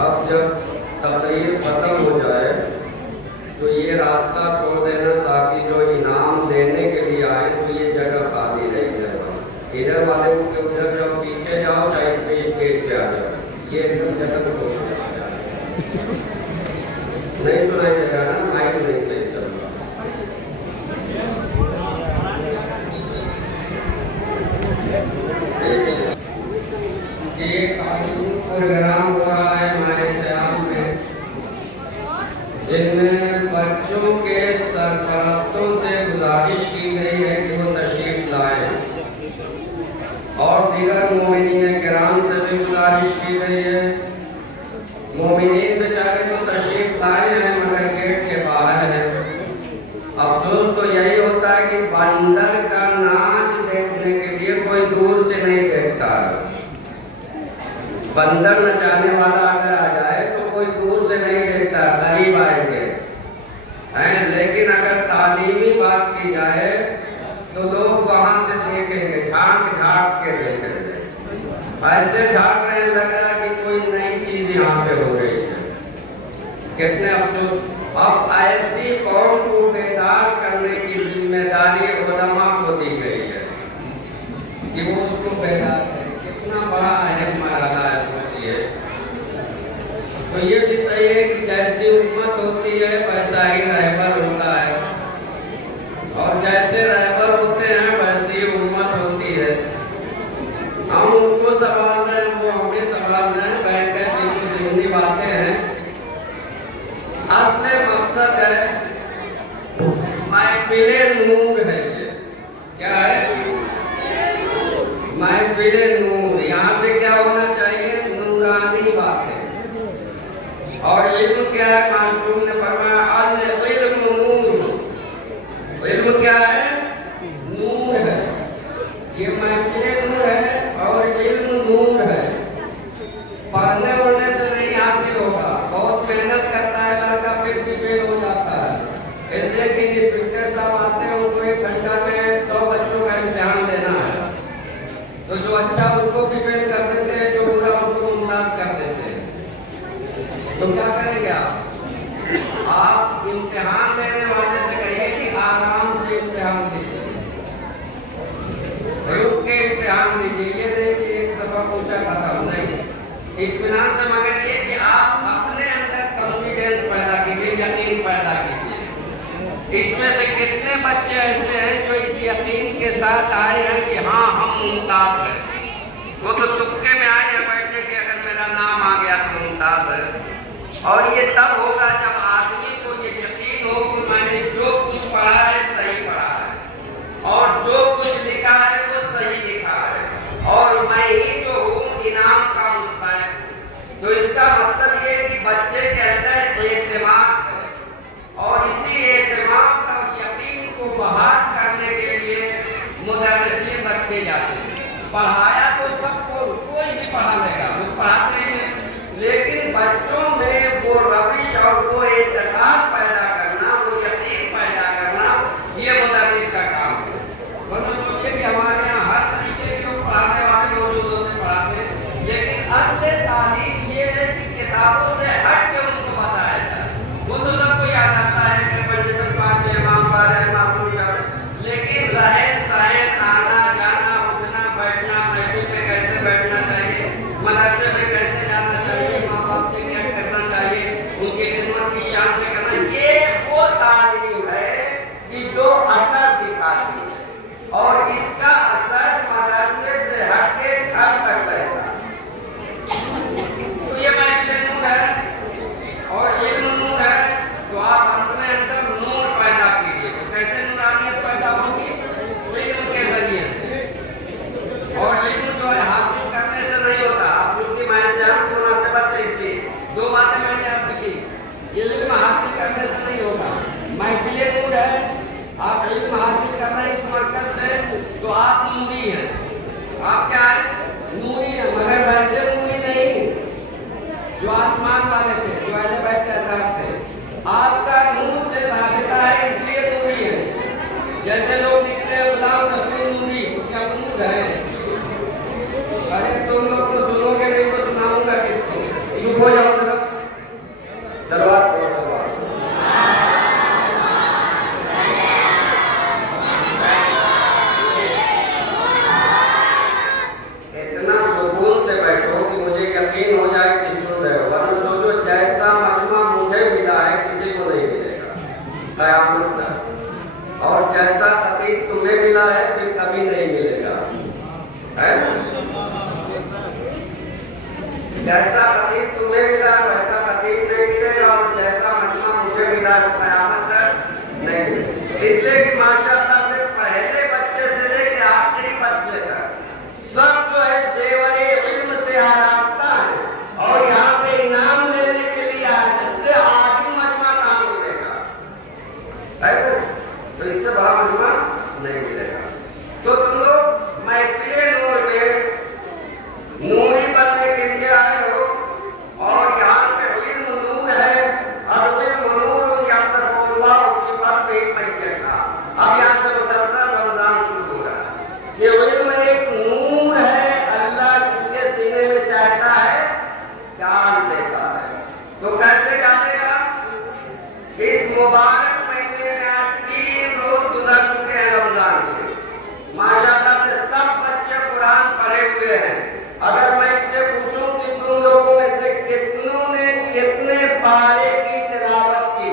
اب جب تقریر ختم ہو جائے تو یہ راستہ چھوڑ دینا تاکہ جو انعام لینے کے لیے آئے تو یہ جگہ خالی رہے گی۔ ادھر والے کے ادھر جب پیچھے جاؤ سائڈ پہ پیٹ پہ آ جاؤ، یہ ایک دم جگہ کو نہیں سنائی دے گا نا، مائک نہیں صحیح چل رہا۔ ایک تعلیمی پروگرام ہو رہا ہے ہمارے سیاح میں، جن میں بچوں کے سرپرستوں سے گزارش کی گئی ہے کہ وہ تشریف لائیں، اور دیگر مومنین کرام سے بھی گزارش کی گئی ہے۔ مومنین بیچارے تو تشریف لائے ہیں مگر گیٹ کے باہر ہیں۔ افسوس تو یہی ہوتا ہے کہ بندر کا ناچ دیکھنے کے لیے کوئی دور سے نہیں دیکھتا ہے۔ بندر نچانے والا اگر آ جائے تو کوئی دور سے نہیں دیکھتا، قریب آئیں گے، لیکن اگر تعلیمی بات کی جائے تو لوگ وہاں سے دیکھیں گے، جھانک جھانک کے دیکھیں گے، ایسے جھانک رہے لگ رہا کہ کوئی نئی چیز یہاں پہ ہو رہی ہے۔ کتنے افسوس! اب ایسی قوم کو بیدار کرنے کی ذمہ داری علماء کو دی گئی ہے کہ وہ اس کو بیدار کریں۔ کتنا بڑا اہم مرحلہ ہے، سوچیے۔ تو یہ بھی صحیح ہے کہ جیسی امت ہوتی ہے ویسا ہی رہبر ہوتا ہے، اور جیسے رہبر ہوتے ہیں ویسی امت ہوتی ہے۔ ہم ان کو سنبھال رہے ہیں، وہ ہمیں سنبھال رہے ہیں، بیٹھ کر ضمنی باتیں ہیں۔ اصل مقصد ہے محفل نور ہے۔ یہ کیا ہے؟ محفل نور۔ یہاں پہ کیا ہونا چاہیے؟ نورانی باتیں۔ اور علم کیا ہے؟ معصوم نے فرمایا العلم نور۔ علم کیا ہے؟ نور ہے۔ یہ محفل نور ہے اور علم نور ہے۔ پڑھنے اڑنے سے نہیں حاصل ہوگا، بہت محنت کرتا ہے لڑکا پھر بھی فیل ہو جاتا ہے۔ لیکن انسپکٹر صاحب آتے ہیں، ان کو 1 گھنٹہ میں 100 بچوں کا امتحان لینا ہے، تو جو اچھا اس کو بھی فیل کر دیتے ہیں، جو برا اس کو ممتاز کر دیتے ہیں۔ تو کیا کریں گے آپ امتحان لینے والے سے کہیے کہ آرام سے امتحان لیجیے، رک کے امتحان دیجیے۔ یہ نہیں کہ ایک دفعہ پوچھا ختم، نہیں، اطمینان سے، مگر یہ کہ آپ اپنے اندر کانفیڈنس پیدا کیجیے، یقین پیدا کیجیے۔ اس میں سے کتنے بچے ایسے ہیں جو اس یقین کے ساتھ آئے ہیں کہ ہاں ہم ممتاز ہیں؟ وہ تو تکے میں آئے ہیں بیٹھنے کے، اگر میرا نام آ گیا تو ممتاز ہے۔ اور یہ تب ہوگا جب آدمی کو یہ یقین ہو کہ میں نے جو کچھ پڑھا ہے صحیح پڑھا ہے، اور جو کچھ لکھا ہے وہ صحیح لکھا ہے، اور میں ہی جو ہوں انعام کا مستحق۔ تو اس کا مطلب یہ کہ بچے کے اندر اعتماد ہے، اور اسی اعتماد اور یقین کو بحال کرنے کے لیے مدرسین رکھے جاتے ہیں۔ پڑھایا تو سب کو، کوئی بھی پڑھا لے گا، وہ پڑھاتے ہیں، لیکن بچوں میں وہ روش اور وہ اعتقاد پیدا کرنا، وہ یقین پیدا کرنا، یہ مدرس کا کام ہے۔ ورنہ سوچیے کہ ہمارے یہاں ہر طریقے کے لوگ پڑھانے والے موجود ہوتے پڑھاتے ہیں، لیکن اصل تعلیم یہ ہے کہ کتابوں سے ہٹ کے ان کو بتایا جائے۔ وہ تو سب کو یاد آتا ہے کہ پنجتن 5 امام پر ہے، معصوم ہے، لیکن رہن سہن، آنا جانا، اٹھنا بیٹھنا، محفل میں کیسے بیٹھنا چاہیے، مدرسے میں کیسے جانا چاہیے، ماں باپ سے کیا کرنا آپ کا نور سے رابطہ ہے اس لیے نوری ہے. جیسے لوگ لکھتے ہیں غلام رسول نوری، کیا نور ہے؟ ارے تم لوگ تو سنو گے نہیں تو سناؤں گا کس کو. چپ ہو جاؤ ذرا. دروازہ کھول دو. اتنا سکون سے بیٹھو کہ مجھے یقین ہو جائے کہ سن رہے ہو، ورنہ سوچو جیسا مجمع مجھے ملا ہے کسی کو نہیں ملے گا قیامت تک، اور جیسا خطیب تمہیں ملا ہے پھر کبھی نہیں ملے گا. ہے نا؟ جیسا خطیب تمہیں ملا ہے ویسا خطیب نہیں ملے گا، اور جیسا مجمع مجھے ملا ہے قیامت تک نہیں ملے گا. اس لیے کہ ماشاءاللہ سے پہلے بچے سے لے کے آخری بچے تک سب جو ہے زیور علم سے آراستہ ہے، اور یہاں پہ انعام لینے کے لیے آئے جس سے عالم مجمع کہاں ملے گا؟ تو اس سے بڑا مجمع نہیں ملے گا. تو تم لوگ محفل نور میں نوری بننے کے لیے آئے ہو، اور یہاں پہ علم نور ہے. اور علم نور یعطف اللہ کی بات پہ ایک مہینے کا. اب یہاں سے مسلسل رمضان شروع ہو رہا ہے. یہ علم ایک نور ہے، اللہ جس کے سینے میں چاہتا ہے ڈال دیتا ہے. تو کیسے ڈالے گا؟ اس مبارک مہینے میں آج 3 روز گزر چکے ہیں رمضان کے. ماشاءاللہ سے سب بچے قرآن پڑھے ہوئے ہیں. اگر میں اس سے پوچھوں کہ تم لوگوں میں سے کتنوں نے کتنے پارے کی تلاوت کی،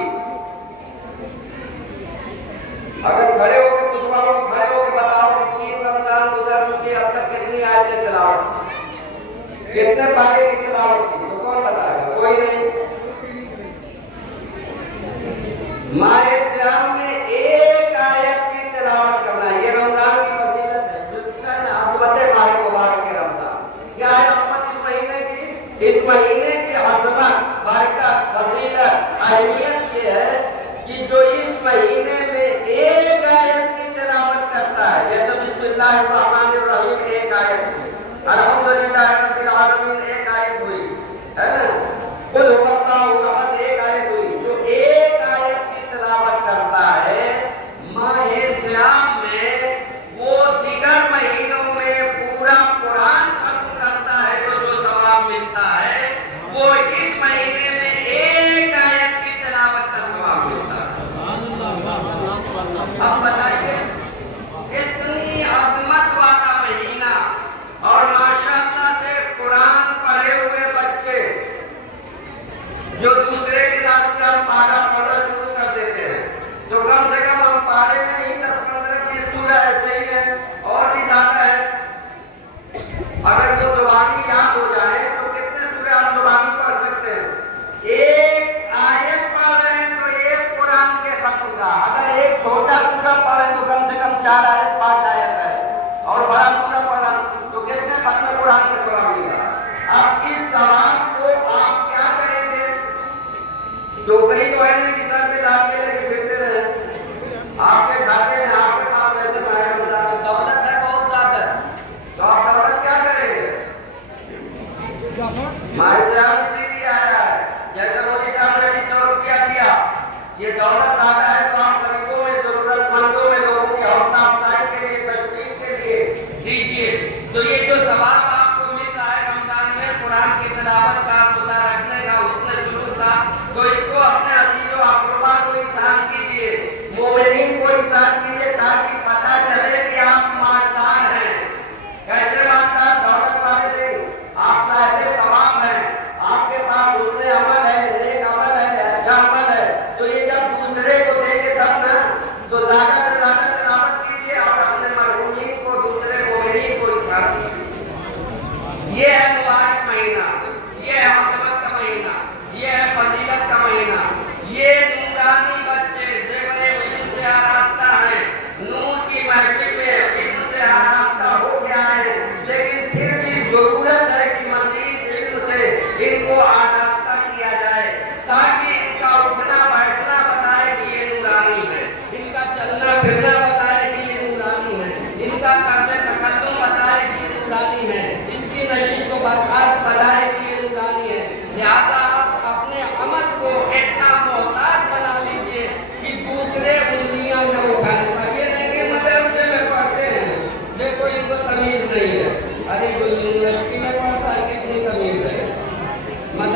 اگر کھڑے ہو کے کچھ لوگ کھڑے ہو کے بتاؤ کہ 3 رمضان گزر چکے اب تک کتنی آیتیں تلاوت کی، کتنے پارے کی تلاوت کی، تو کون بتائے گا؟ کوئی نہیں. ماہ صیام میں ایک آیت کی تلاوت کرنا ہے. یہ رمضان کی فضیلت ہے. عظمت ماہ مبارک کے رمضان کیا ہے؟ عظمت اس مہینے کی، اس مہینے کی عظمت، برکت، فضیلت، اہمیت یہ ہے کہ جو اس مہینے میں ایک آیت کی تلاوت کرتا ہے، جیسے بسم اللہ الرحمن الرحیم ایک آیت ہوئی، الحمدللہ رب العالمین ایک آیت ہوئی، ہے نا، قل هو اللہ احد ایک آیت ہوئی. جو ایک آیت کی تلاوت کرتا ہے ماہ صیام میں، وہ دیگر مہینوں میں پورا قرآن ختم کرتا ہے تو جو ثواب ملتا ہے وہ اس مہینے میں ایک آیت کی تلاوت کا ثواب ملتا ہے. اب بتائیے اتنی عظمت والا مہینہ، اور ماشاءاللہ سے قرآن پڑھے ہوئے بچے جو دوسرے کلاس سے ہم پارہ پڑھنا شروع کر دیتے ہیں، تو کم سے کم ہم پارے میں ہی 10-15-20 سورہ ایسے ہی ہیں اور بھی زیادہ ہے. اگر وہ زبانی یاد ہو جائے تو کتنے سورہ آپ زبانی پڑھ سکتے ہیں؟ ایک آیت پڑھ رہے ہیں تو ایک قرآن کے ختم کا. اگر ایک چھوٹا سورہ پڑھیں تو کم سے کم 4 آیت 5 آیت ہے، اور بڑا سورہ پڑھا تو کتنے ختم قرآن کے ثواب ملے گا. اب اس ثواب کو آپ کیا کریں گے؟ ٹوکری تو ہے نہیں کہ سر پہ لاکھ کے لے کے پھرتے رہے. آپ کے کھاتے میں آپ کے پاس ایسے دولت ہے بہت زیادہ، تو آپ دولت کیا کریں گے؟ ماہ صیام اسی لیے آیا ہے. جیسے مودی صاحب نے 100 روپیہ دیا، یہ دولت آتا ہے تو آپ غریبوں میں، ضرورت مندوں میں لوگوں کی حوصلہ افزائی کے لیے، تشویق کے لیے دیجیے. تو یہ جو ثواب آپ کو مل رہا ہے رمضان میں قرآن کی تلاوت کا، روزہ رکھنے کا، حسن سلوک کا، تو اس کو اپنے عزیز و اقربا کو احسان کیجیے، مومنین کو احسان کیجیے، تاکہ پتہ چلے کہ آپ مالدار ہیں. کیسے مالدار؟ دولت والے نہیں، آپ صاحب ثواب ہیں، آپ کے پاس حسن عمل ہے، نیک عمل ہے، اچھا عمل ہے. تو یہ جب دوسرے کو دے کے تب نا، تو زیادہ سے زیادہ تلاوت کیجیے اور اپنے مرحومین کو، دوسرے مومنین کو احسان کیجیے. یہ ہے مبارک مہینہ، یہ ہے عظمت کا مہینہ، یہ ہے فضیلت کا مہینہ. یہ نورانی بچے زیور علم سے آراستہ ہیں، نور کی محفل میں علم سے آراستہ ہو کے آئے، لیکن پھر بھی ضرورت ہے کہ مزید علم سے ان کو آراستہ کیا جائے، تاکہ ان کا اٹھنا بیٹھنا بتائے کہ یہ نورانی ہے، ان کا چلنا پھرنا بتائے کہ یہ نورانی ہے، ان کا طرز تکلم بتائے کہ یہ نورانی ہے، اس کی نشست و برخاست بتائے کہ یہ نورانی ہے. لہٰذا آپ اپنے عمل کو اتنا محتاط